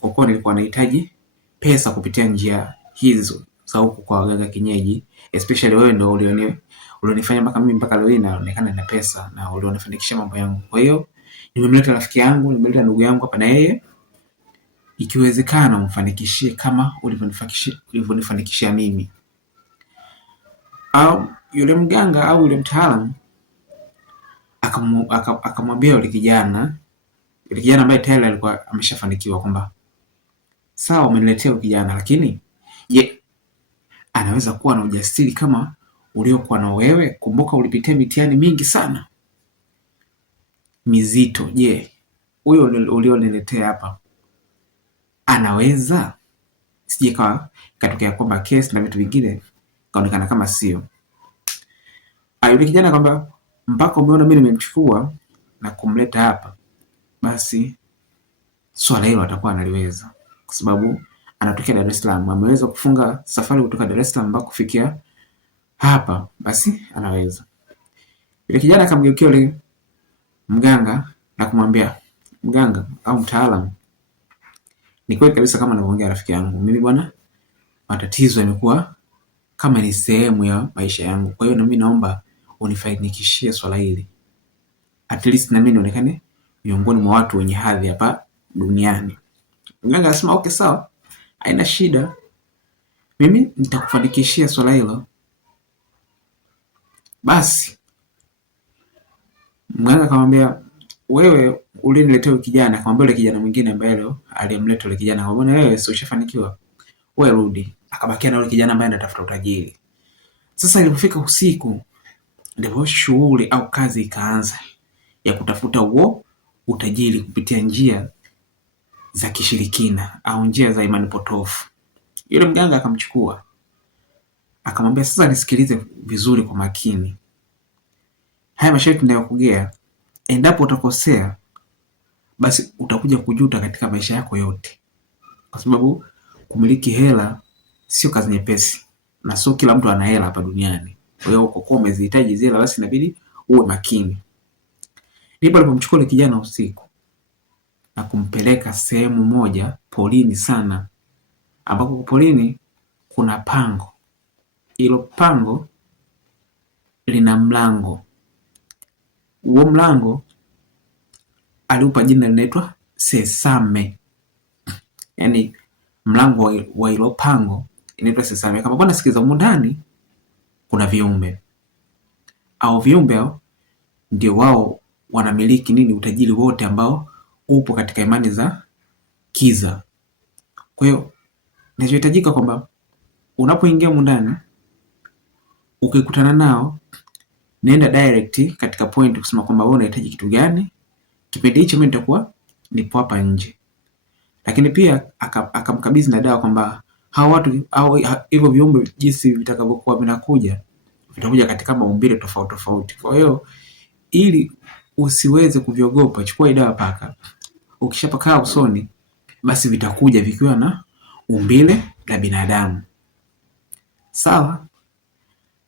kwa kuwa nilikuwa nahitaji pesa kupitia njia hizo za huku kwa waganga kienyeji, especially wewe ndio ulionifanya mpaka leo hii naonekana na pesa na ulionifanikisha mambo yangu. Kwa hiyo nimemleta rafiki yangu, nimeleta ndugu yangu hapa, na yeye ikiwezekana umfanikishie kama ulivyonifanikishia mimi. Au yule mganga au yule mtaalamu akamwambia yule kijana ambaye tayari alikuwa ameshafanikiwa kwamba sawa, umeniletea yule kijana, lakini je, anaweza kuwa na ujasiri kama uliokuwa na wewe? Kumbuka ulipitia mitihani mingi sana mizito. Je, huyo ulioniletea hapa anaweza? Sije katokea kwamba kesi na vitu vingine kaonekana kama sio. Yule kijana kwamba mpaka umeona mimi nimemchukua na kumleta hapa, basi swala hilo atakuwa analiweza, kwa sababu anatokea Dar es Salaam, ameweza kufunga safari kutoka Dar es Salaam mpaka kufikia hapa, basi anaweza. Yule kijana akamgeukia yule mganga na kumwambia, mganga au mtaalamu, ni kweli kabisa kama anavyoongea rafiki yangu, mimi bwana, matatizo yamekuwa kama ni sehemu ya maisha yangu. Kwa hiyo na mimi naomba unifanikishie swala hili, at least na mimi nionekane miongoni mwa watu wenye hadhi hapa duniani. Mganga akasema okay, sawa, haina shida, mimi nitakufanikishia swala hilo. Basi mganga akamwambia, wewe uliniletea kijana, akamwambia yule kijana mwingine ambaye leo aliyemleta yule kijana, akamwambia wewe sio ushafanikiwa, wewe rudi. Akabakia na yule kijana ambaye anatafuta utajiri. Sasa ilipofika usiku, ndipo shughuli au kazi ikaanza ya kutafuta huo utajiri kupitia njia za kishirikina au njia za imani potofu. Yule mganga akamchukua akamwambia, sasa nisikilize vizuri kwa makini, haya masharti ninayokugea, endapo utakosea basi utakuja kujuta katika maisha yako yote, kwa sababu kumiliki hela sio kazi nyepesi na sio kila mtu ana hela hapa duniani. Kwa hiyo kwa kuwa umezihitaji zile, basi inabidi uwe makini. Ndipo alipomchukua yule kijana usiku na kumpeleka sehemu moja polini sana, ambapo polini kuna pango. Hilo pango lina mlango. Huo mlango aliupa jina linaitwa Sesame. Yaani mlango wa hilo pango inaitwa Sesame. Kama bwana sikiza, huko ndani kuna viumbe. Au viumbe hao ndio wao wanamiliki utajiri wote ambao upo katika imani za kiza. Kwa hiyo inachohitajika kwamba unapoingia huko ndani ukikutana nao, nenda direct katika point kusema kwamba wewe unahitaji kitu gani. Kipindi hicho mimi nitakuwa nipo hapa nje. Lakini pia akamkabidhi na dawa kwamba hao watu au hivyo viumbe jinsi vitakavyokuwa vinakuja, vitakuja katika maumbile tofauti tofauti. Kwa hiyo ili usiweze kuviogopa, chukua dawa paka. Ukishapaka usoni, basi vitakuja vikiwa na umbile la binadamu. Sawa?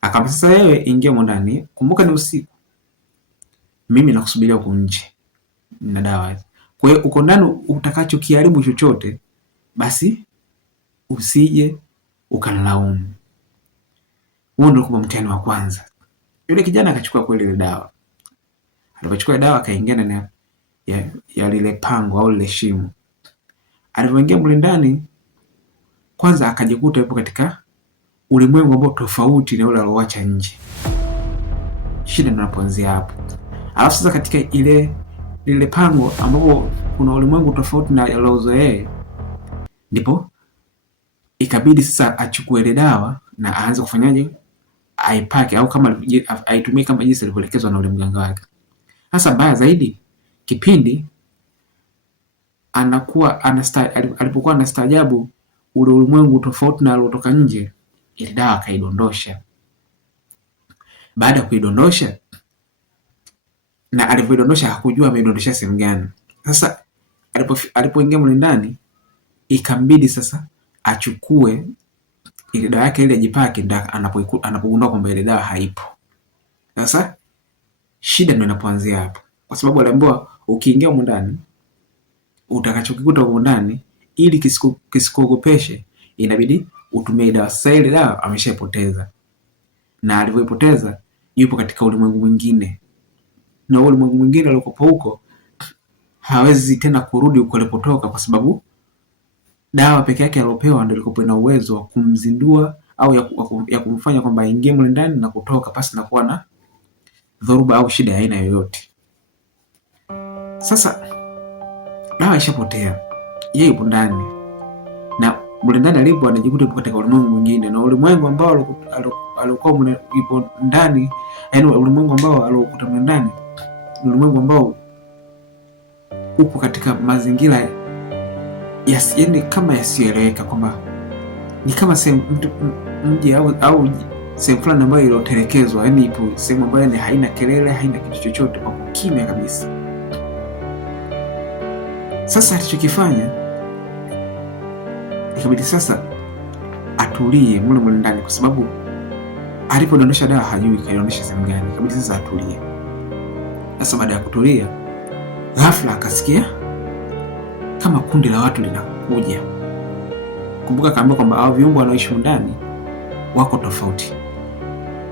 Akamwambia, sasa wewe ingia huko ndani, kumbuka ni usiku, mimi nakusubiria huko nje na dawa. Kwa hiyo uko ndani, utakachokiharibu chochote basi usije ukanilaumu. Huo ndio kwa mtihani wa kwanza. Yule kijana akachukua kweli ile dawa. Alipochukua dawa akaingia ndani ya lile pango au lile shimo. Alipoingia mle ndani, kwanza akajikuta yupo katika ulimwengu ambao tofauti na ule alioacha nje. Shida inapoanzia hapo. Alafu sasa katika lile pango ambapo kuna ulimwengu tofauti na aliozoea, ndipo ikabidi sasa achukue ile dawa na aanze kufanyaje, aipake au kama aitumie kama jinsi alivyoelekezwa na ule mganga wake. Sasa mbaya zaidi, kipindi alipokuwa anastaajabu ule ulimwengu tofauti na aliotoka nje, ile dawa akaidondosha. Baada ya kuidondosha, na alipoidondosha hakujua ameidondosha sehemu gani. Sasa alipoingia mle ndani, ikambidi sasa achukue ile dawa yake ile ajipake, anapogundua kwamba ile dawa haipo. Sasa shida ndio inapoanzia hapo, kwa sababu aliambiwa ukiingia huko ndani utakachokikuta huko ndani ili kisikuogopeshe inabidi utumie dawa. Sasa ile dawa ameshaipoteza, na alivyoipoteza yupo katika ulimwengu mwingine, na ulimwengu mwingine alikopo huko hawezi tena kurudi huko alipotoka, kwa sababu dawa peke yake aliyopewa ndio ilikopo ina uwezo wa kumzindua au ya kumfanya kwamba aingie mle ndani na kutoka pasi na kuwa na dhoruba au shida ya aina yoyote. Sasa dawa ishapotea, yeye yupo ndani, na mle ndani alipo anajikuta yupo katika ulimwengu mwingine, na ulimwengu ambao alikuwa yupo ndani, yaani ulimwengu ambao aliokuta mle ndani, ulimwengu ambao upo katika mazingira yaani kama yasiyoeleweka, kwamba ni kama mji au sehemu fulani ambayo iliyotelekezwa, yaani ipo sehemu ambayo ni haina kelele, haina kitu chochote, kwa kimya kabisa. Sasa alichokifanya ikabidi sasa atulie mule ndani, kwa sababu alipodondosha dawa hajui kaidondosha sehemu gani. Ikabidi sasa atulie. Sasa baada ya kutulia, ghafla akasikia kama kundi la watu linakuja. Kumbuka kaambia kwamba hao viumbe wanaoishi ndani wako tofauti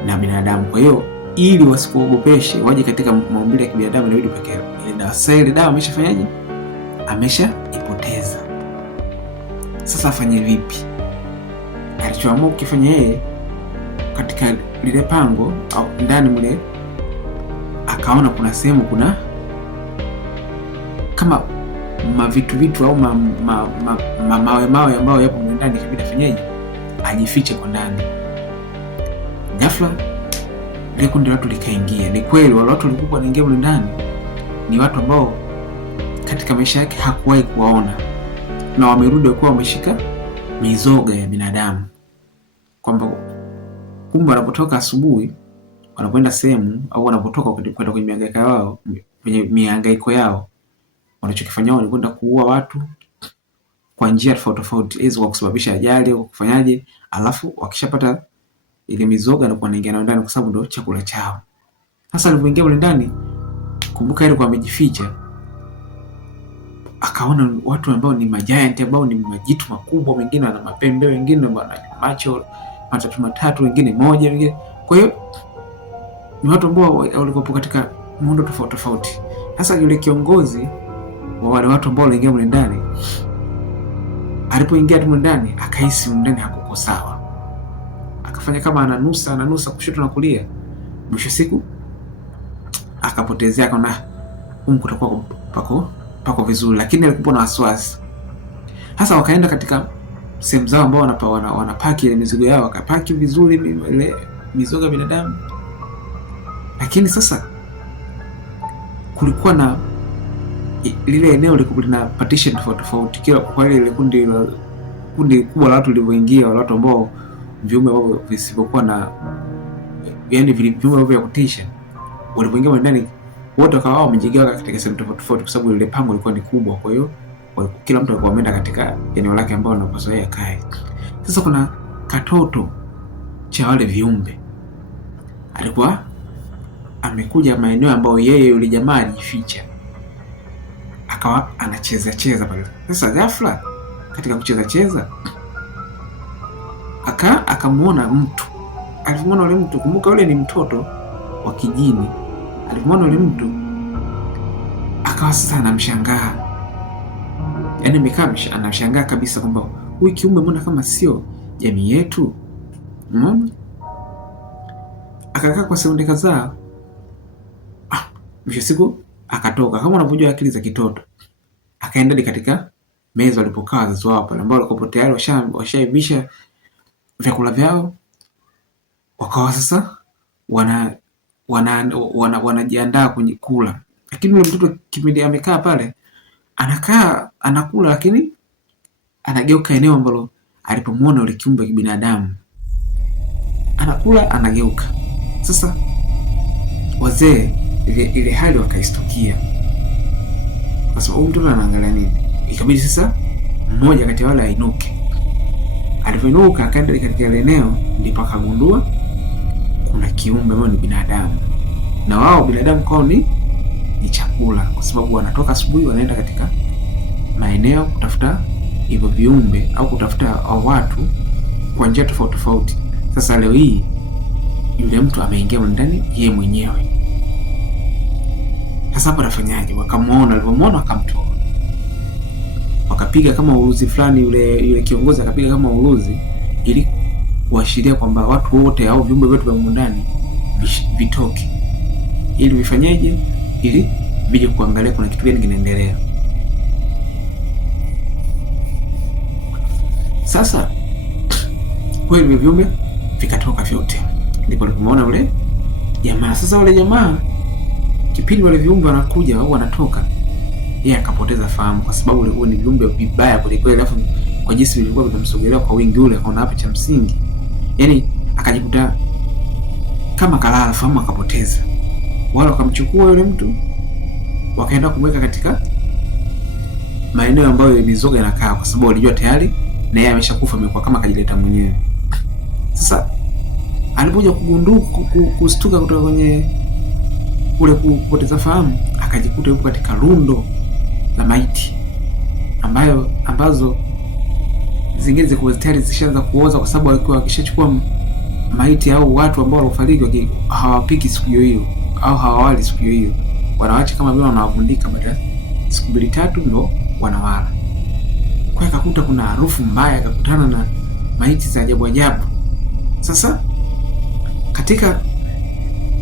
na binadamu, kwa hiyo ili wasikuogopeshe waje katika maumbile ya kibinadamu inabidi pekee ile dawa. Sasa ile dawa ameshafanyaje? Ameshaipoteza. Sasa afanye vipi? Alichoamua kufanya yeye katika lile pango au ndani mle, akaona kuna sehemu kuna kama vitu au mawe ambayo yapo ndani, ikabidi afanyaje? Ajifiche kwa ndani. Ghafla ile kundi la watu likaingia. Ni kweli wale watu walikuwa wanaingia mle ndani ni watu ambao katika maisha yake hakuwahi kuwaona, na wamerudi wakiwa wameshika mizoga ya binadamu, kwamba kumbe wanapotoka asubuhi wanapoenda sehemu au wanapotoka kwenda kwenye mihangaiko yao, wanachokifanya wao ni kwenda kuua watu kwa njia tofauti tofauti, hizo kwa kusababisha ajali au kufanyaje, alafu wakishapata ile mizoga na kuingia nayo ndani, kwa sababu ndio chakula chao. Sasa alipoingia mle ndani, kumbuka ile kwa amejificha, akaona watu ambao ni majiant, ambao ni majitu makubwa, wengine wana mapembe, wengine wana macho matatu, wengine moja, wengine. Kwa hiyo ni watu ambao walikuwa katika muundo tofauti tofauti. Sasa yule kiongozi wa wale watu ambao waliingia mle ndani, alipoingia mle ndani akahisi mle ndani hakuko sawa, akafanya kama ananusa kushoto na kulia. Mwisho siku akapotezea, akaona kutakuwa pako vizuri, lakini alikuwa na wasiwasi. Sasa wakaenda katika sehemu zao ambao wanapaki ile mizigo yao, wakapaki vizuri ile mizoga ya binadamu. Lakini sasa kulikuwa na lile eneo lilikuwa lina partition tofauti, kila kwa ile kundi kubwa la watu lilivyoingia, wale watu ambao viumbe wao visivyokuwa na, yaani viumbe vya kutisha, walipoingia ndani wote wakawa wamejigawa katika sehemu tofauti, kwa sababu ile pango lilikuwa ni kubwa. Kwa hiyo kila mtu alikuwa ameenda katika eneo lake ambalo anapaswa yeye akae. Sasa kuna katoto cha wale viumbe alikuwa amekuja maeneo ambayo yeye yule jamaa alijificha, akawa anacheza pale. Sasa ghafla katika kucheza akamuona mtu. Alimuona yule mtu, kumbuka yule ni mtoto wa kijini. Alimuona yule mtu akawa sasa anamshangaa, yaani amekaa anamshangaa kabisa kwamba huyu kiumbe mbona kama sio jamii yetu. Akakaa kwa sekunde kadhaa, mwisho siku akatoka kama unavyojua akili za kitoto, akaenda katika meza walipokaa wazazi wao pale, ambao walikuwa tayari washaivisha vyakula vyao, wakawa sasa wanajiandaa kwenye kula. Lakini yule mtoto kipindi amekaa pale anakula, lakini anageuka eneo ambalo alipomuona yule kiumbe kibinadamu, anakula anageuka. Sasa wazee ile hali wakaistukia, kwa sababu mtoto anaangalia nini. Ikabidi sasa mmoja kati ya wale ainuke. Alipoinuka akaenda katika ile eneo, ndipo akagundua kuna kiumbe ambaye ni binadamu, na wao binadamu kwao ni chakula, kwa sababu wanatoka asubuhi wanaenda katika maeneo kutafuta hivyo viumbe au kutafuta watu kwa njia tofauti tofauti. Sasa leo hii yule mtu ameingia ndani yeye mwenyewe. Sasa hapo anafanyaje? Wakamuona, alipomuona wakamtoa, wakapiga kama uruzi fulani, yule kiongozi akapiga kama uruzi ili kuashiria kwamba watu wote au viumbe vyote vya ndani vitoke. Ili vifanyeje? Ili vije kuangalia kuna kitu gani kinaendelea. Sasa kweli viumbe vikatoka vyote, ndipo tumeona ule jamaa. Sasa ule jamaa kipindi wale viumbe wanakuja au wanatoka, yeye akapoteza fahamu, kwa sababu ule ni viumbe vibaya kuliko ile, alafu kwa jinsi vilikuwa vinamsogelea kwa wingi ule, akaona hapa cha msingi, yani akajikuta kama kalala, fahamu akapoteza. Wale wakamchukua yule mtu wakaenda kumweka katika maeneo ambayo mizoga inakaa, kwa sababu walijua tayari na yeye ameshakufa, amekuwa kama kajileta mwenyewe. Sasa alipokuja kugundua kustuka kutoka kwenye ule kupoteza fahamu, akajikuta yupo katika rundo la maiti ambazo zingine ziko tayari zishaanza kuoza, kwa sababu walikuwa wakishachukua maiti au watu ambao walofariki hawapiki siku hiyo au hawawali siku hiyo, wanawaacha kama vile wanawavundika, baada siku 2-3 ndo wanawala. Kwa hiyo akakuta kuna harufu mbaya, akakutana na maiti za ajabu ajabu. Sasa katika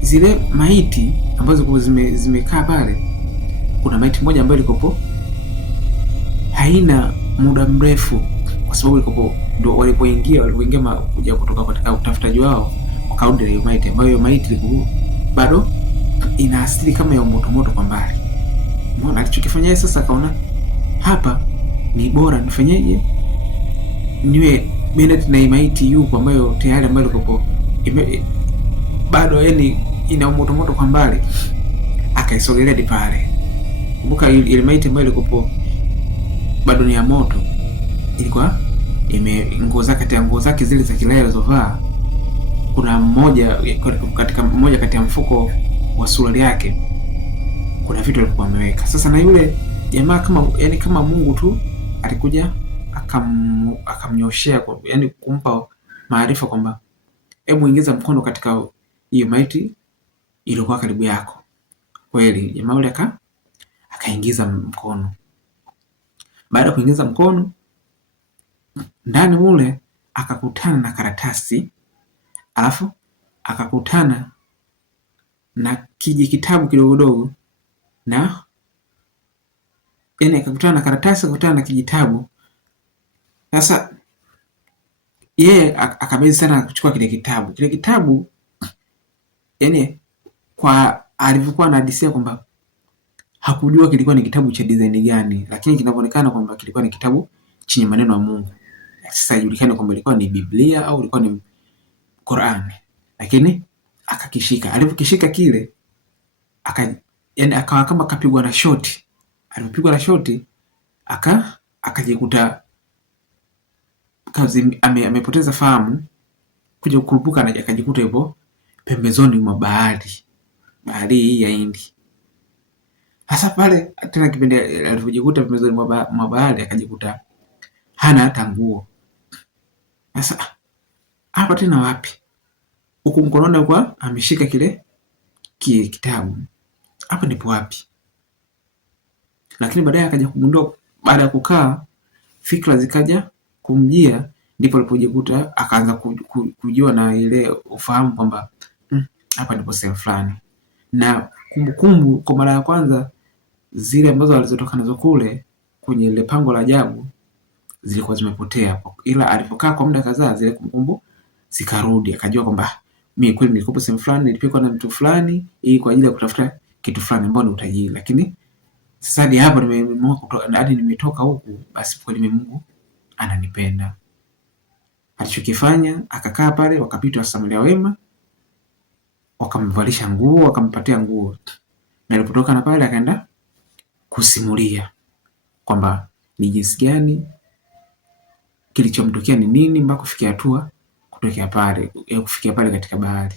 zile maiti ambazo zimekaa pale, kuna maiti moja ambayo ilikopo haina muda mrefu, kwa sababu ilikopo ndo walipoingia kuja kutoka katika utafutaji wao, wakaunda ile maiti ambayo hiyo maiti ilikuwa bado ina asili kama ya moto kwa mbali. Umeona alichokifanya sasa, akaona hapa ni bora nifanyeje, niwe Bennett na maiti yupo ambayo tayari ambayo ilikopo bado yani ina moto kwa mbali, akaisogelea hadi pale. Kumbuka ile maiti ambayo ilikopo bado ni ya moto, ilikuwa nguo zake zile za kilaya alizovaa, kuna mmoja kati ya mfuko wa suruali yake kuna vitu alikuwa ameweka. Sasa na yule jamaa kama Mungu tu alikuja akamnyoshea, yani kumpa maarifa kwamba hebu ingiza mkono katika hiyo maiti iliyokuwa karibu yako. Kweli jamaa yule akaingiza mkono. Baada ya kuingiza mkono ndani mule, akakutana na karatasi, alafu akakutana na kitabu kidogo na yani akakutana na karatasi, akakutana na kijitabu. Sasa yeye akabezi sana kuchukua kile kitabu yani kwa alivyokuwa anahadisia kwamba hakujua kilikuwa ni kitabu cha design gani, lakini kinaonekana kwamba kilikuwa ni kitabu chenye maneno ya Mungu. Sasa haijulikani kwamba ilikuwa ni Biblia au ilikuwa ni Qur'an, lakini akakishika. Alipokishika kile akawa kama kapigwa na shoti. Alipopigwa na shoti akajikuta amepoteza fahamu, kuja kukurupuka na akajikuta yupo pembezoni mwa bahari hii ya Hindi. Hasa pale tena kipindi alipojikuta pembezoni mwa bahari, akajikuta hana hata nguo. Sasa hapa tena wapi? Huku mkononi kwa ameshika kile kitabu. Hapa ndipo wapi? Lakini baadaye akaja kugundua, baada ya kukaa fikra zikaja kumjia, ndipo alipojikuta akaanza kujua na ile ufahamu kwamba hapa ndipo sehemu fulani. Na kumbukumbu kwa mara ya kwanza zile ambazo alizotoka nazo kule kwenye ile pango la ajabu zilikuwa zimepotea, ila alipokaa kwa muda kadhaa zile kumbukumbu zikarudi. Akajua kwamba mimi kweli nilikuwa sehemu fulani, nilipikwa na mtu fulani ili kwa ajili ya kutafuta kitu fulani ambao ni utajiri, lakini sasa hadi hapo nimetoka huku, basi kweli Mungu ananipenda. Alichokifanya, akakaa pale, wakapita Wasamaria wema, wakamvalisha nguo, wakampatia nguo, na alipotoka na pale akaenda kusimulia kwamba ni jinsi gani kilichomtokea, ni nini mpaka kufikia hatua kufikia pale katika bahari.